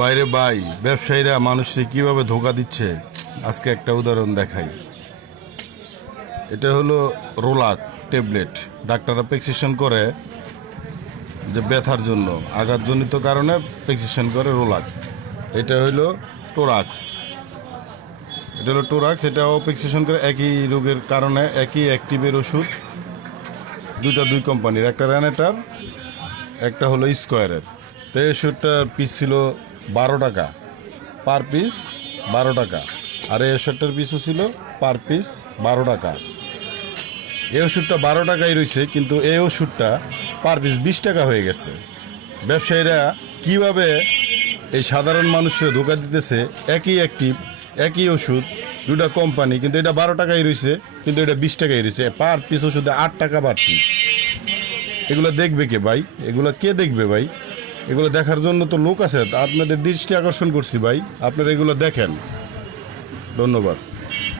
বাইরে ভাই, ব্যবসায়ীরা মানুষকে কিভাবে ধোঁকা দিচ্ছে আজকে একটা উদাহরণ দেখাই। এটা হলো রোলাক ট্যাবলেট। ডাক্তাররা প্রেসক্রিপশন করে যে ব্যথার জন্য, আঘাতজনিত কারণে প্রেসক্রিপশন করে রোলাক। এটা হলো টোরাক্স। এটাও প্রেসক্রিপশন করে একই রোগের কারণে, একই অ্যাক্টিভের ওষুধ। দুই কোম্পানির, একটা র্যানেটার, একটা হলো স্কোয়ারের। তো এই ওষুধটার পিস ছিল 12 টাকা, পার পিস 12 টাকা। আর এই ওষুধটার পিসও ছিল পার পিস 12 টাকা। এই ওষুধটা 12 টাকাই রয়েছে, কিন্তু এই ওষুধটা পার পিস 20 টাকা হয়ে গেছে। ব্যবসায়ীরা কিভাবে এই সাধারণ মানুষের ধোঁকা দিতেছে। একই অ্যাক্টিভ, একই ওষুধ, দুটা কোম্পানি, কিন্তু এটা 12 টাকাই রয়েছে, কিন্তু এটা 20 টাকাই রয়েছে। পার পিস ওষুধে 8 টাকা বাড়তি। এগুলো দেখবে কে ভাই? এগুলো কে দেখবে ভাই? এগুলো দেখার জন্য তো লোক আছে। আপনাদের দৃষ্টি আকর্ষণ করছি ভাই, আপনারা এগুলো দেখেন। ধন্যবাদ।